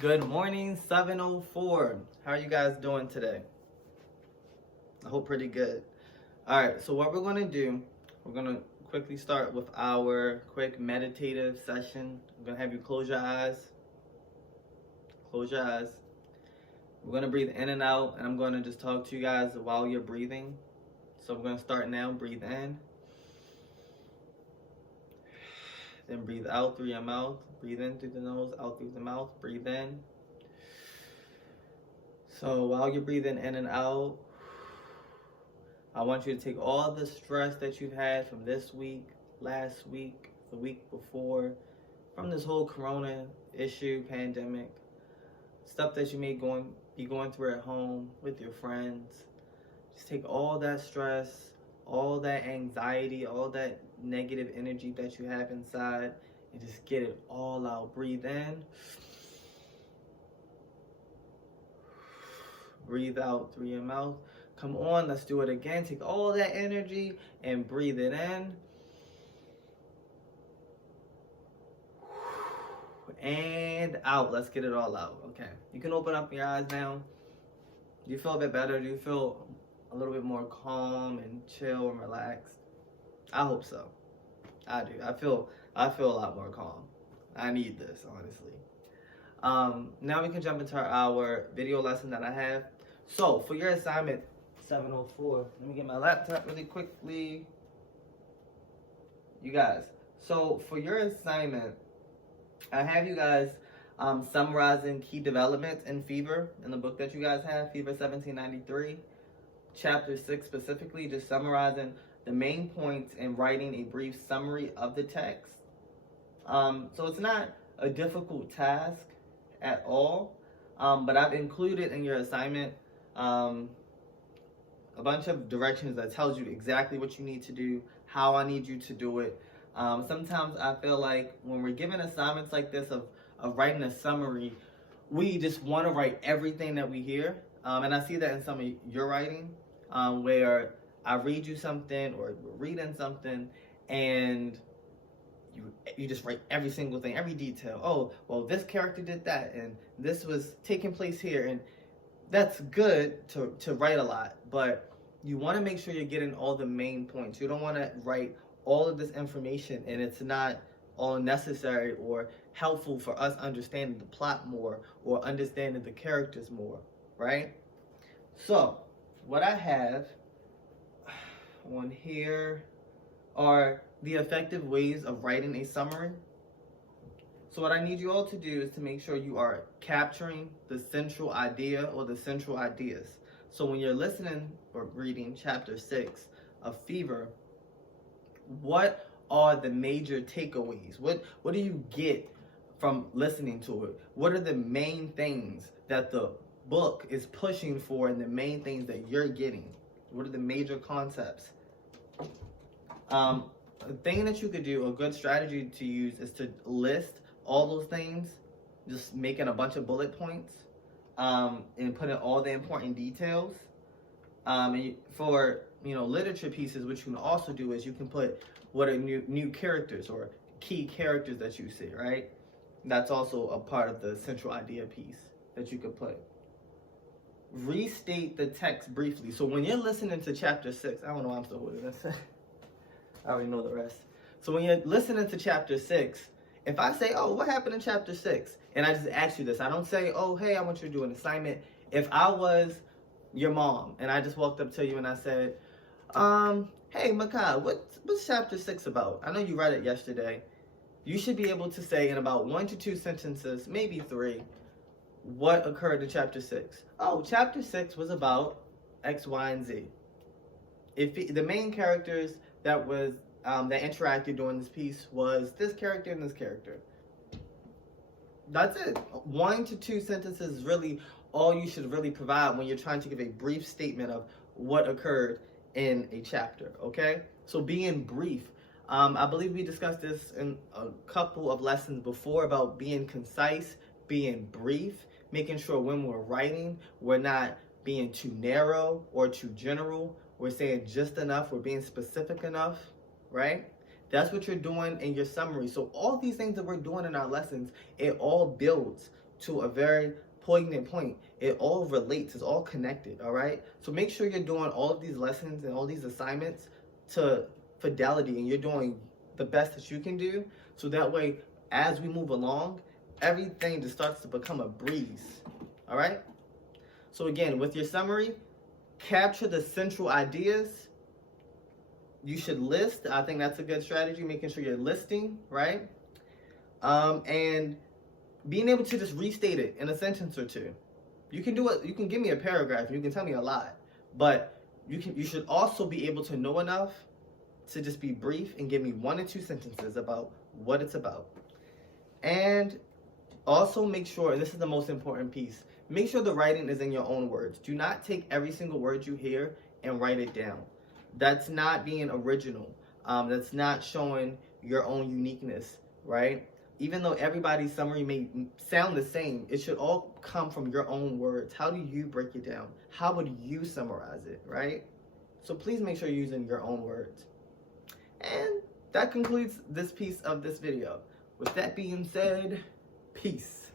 Good morning, 704. How are you guys doing today? I hope pretty good. All right, so what we're going to do, we're going to quickly start with our quick meditative session. I'm going to have you close your eyes. Close your eyes. We're going to breathe in and out, and I'm going to just talk to you guys while you're breathing. So we're going to start now. Breathe in. Then breathe out through your mouth. Breathe in through the nose, out through the mouth. Breathe in. So while you're breathing in and out, I want you to take all the stress that you've had from this week, last week, the week before, from this whole corona issue, pandemic, stuff that you may be going through at home with your friends. Just take all that stress, all that anxiety, all that negative energy that you have inside, and just get it all out. Breathe in. Breathe out through your mouth. Come on, let's do it again. Take all that energy and breathe it in. And out. Let's get it all out. Okay. You can open up your eyes now. Do you feel a bit better? Do you feel a little bit more calm and chill and relaxed? I hope so. I do. I feel a lot more calm. I need this, honestly. Now we can jump into our video lesson that I have. So for your assignment, 704. Let me get my laptop really quickly. You guys, so for your assignment, I have you guys summarizing key developments in Fever, in the book that you guys have, Fever 1793, chapter 6 specifically, just summarizing the main points and writing a brief summary of the text. So it's not a difficult task at all, but I've included in your assignment a bunch of directions that tells you exactly what you need to do, how I need you to do it. Sometimes I feel like when we're given assignments like this of writing a summary, we just want to write everything that we hear. And I see that in some of your writing, where I read you something or we're reading something and you just write every single thing, every detail. Oh, well, this character did that and this was taking place here. And that's good to write a lot, but you want to make sure you're getting all the main points. You don't want to write all of this information and it's not all necessary or helpful for us understanding the plot more or understanding the characters more, right? So what I have on here are the effective ways of writing a summary. So what I need you all to do is to make sure you are capturing the central idea or the central ideas. So when you're listening or reading chapter 6 of Fever, what are the major takeaways? What do you get from listening to it? What are the main things that the book is pushing for and the main things that you're getting? What are the major concepts? A thing that you could do, a good strategy to use is to list all those things, just making a bunch of bullet points, and putting all the important details. And for literature pieces, what you can also do is you can put what are new characters or key characters that you see, right? That's also a part of the central idea piece that you could put. Restate the text briefly. So when you're listening to chapter 6, I don't know why I'm still holding this. I already know the rest. So when you're listening to chapter 6, if I say, oh, what happened in chapter 6? And I just ask you this. I don't say, oh, hey, I want you to do an assignment. If I was your mom and I just walked up to you and I said, hey, Makai, what's chapter 6 about? I know you read it yesterday. You should be able to say in about 1 to 2 sentences, maybe 3, what occurred in chapter 6. Oh, chapter 6 was about X, Y, and Z. If the main characters that interacted during this piece was this character and this character. That's it. 1 to 2 sentences is really all you should really provide when you're trying to give a brief statement of what occurred in a chapter, okay? So being brief. I believe we discussed this in a couple of lessons before about being concise, being brief, making sure when we're writing, we're not being too narrow or too general. We're saying just enough. We're being specific enough, right? That's what you're doing in your summary. So all these things that we're doing in our lessons, it all builds to a very poignant point. It all relates, it's all connected, all right? So make sure you're doing all of these lessons and all these assignments to fidelity, and you're doing the best that you can do, so that way, as we move along, everything just starts to become a breeze, all right? So again, with your summary, capture the central ideas. You should list. I think that's a good strategy, making sure you're listing, right? And being able to just restate it in a sentence or two. You can do it. You can give me a paragraph and you can tell me a lot, but you should also be able to know enough to just be brief and give me 1 or 2 sentences about what it's about. And also make sure, and this is the most important piece, make sure the writing is in your own words. Do not take every single word you hear and write it down. That's not being original. That's not showing your own uniqueness, right? Even though everybody's summary may sound the same, it should all come from your own words. How do you break it down? How would you summarize it, right? So please make sure you're using your own words. And that concludes this piece of this video. With that being said, peace.